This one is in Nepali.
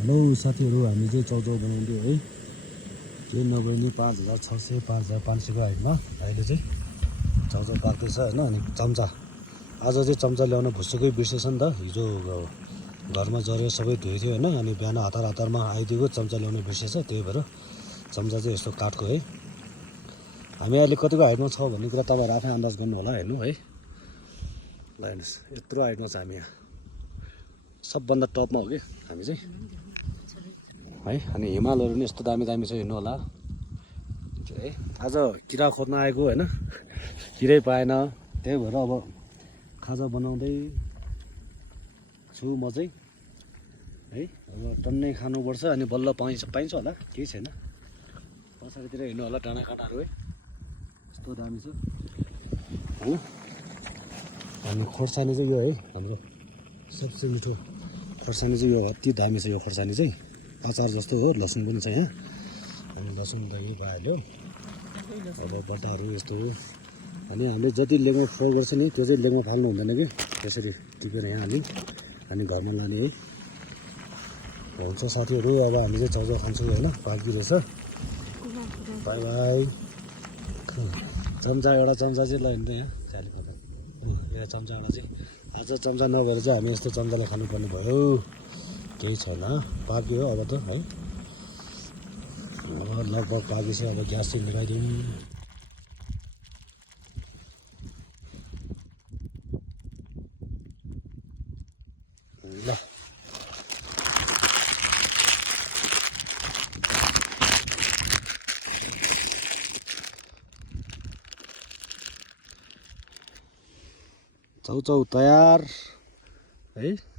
हेलो साथीहरू, हामी चाहिँ चाउचाउ बनाउँदै है। केही नभए नि 5600 5500को हाइटमा अहिले चाहिँ चाउचाउ पाक्दैछ होइन। अनि चम्चा आज चाहिँ चम्चा ल्याउन भुसुकै बिर्सेछ नि त। हिजो घरमा जरेर सबै धोइथ्यो होइन। अनि बिहान हतारमा आइदिएको चम्चा ल्याउन बिर्सेछ, त्यही भएर चम्चा चाहिँ यस्तो काठको है। हामी अहिले कतिको हाइटमा छ भन्ने कुरा तपाईँहरू आफै अन्दाज गर्नु होला, हेर्नु है। ल हेर्नुहोस्, यत्रो हाइटमा छ हामी यहाँ, सबभन्दा टपमा हो कि हामी चाहिँ है। अनि हिमालहरू पनि यस्तो दामी दामी छ, हेर्नु होला है। आज किरा खोज्न आएको होइन, किरै पाएन, त्यही भएर अब खाजा बनाउँदै छु म चाहिँ है। अब टन्नै खानुपर्छ अनि बल्ल पाइन्छ होला, केही छैन। पछाडितिर हेर्नु होला डाँडाकाँडाहरू है, यस्तो दामी छ होइन। अनि खोर्सानी चाहिँ यो है, हाम्रो सबसे मिठो खोर्सानी चाहिँ यो अति दामी छ। यो खोर्सानी चाहिँ अचार जस्तो हो, लसुन पनि छ यहाँ। अनि लसुन दही भइहाल्यो। अब बट्टाहरू यस्तो हो। अनि हामीले जति लेगमा फ्राई गर्छ नि, त्यो चाहिँ लेगमा फाल्नु हुँदैन कि, त्यसरी टिपेर यहाँ हाल्ने अनि घरमा लाने है। हुन्छ साथीहरू, अब हामी चाहिँ चाउचाउ खान्छौँ होइन, बाँकी रहेछ। By by. चम्चा एउटा चम्चा चाहिँ ल यहाँ चाली पर्दा एउटा चम्चा एउटा चाहिँ आज चम्चा नभएर चाहिँ हामी यस्तो चम्चाले खानुपर्ने भयो। केही छैन, पाक्यो अब त है। अब लगभग पाकेपछि अब ग्यास चाहिँ निकाइदिउँ। ल चाउचाउ तयार है।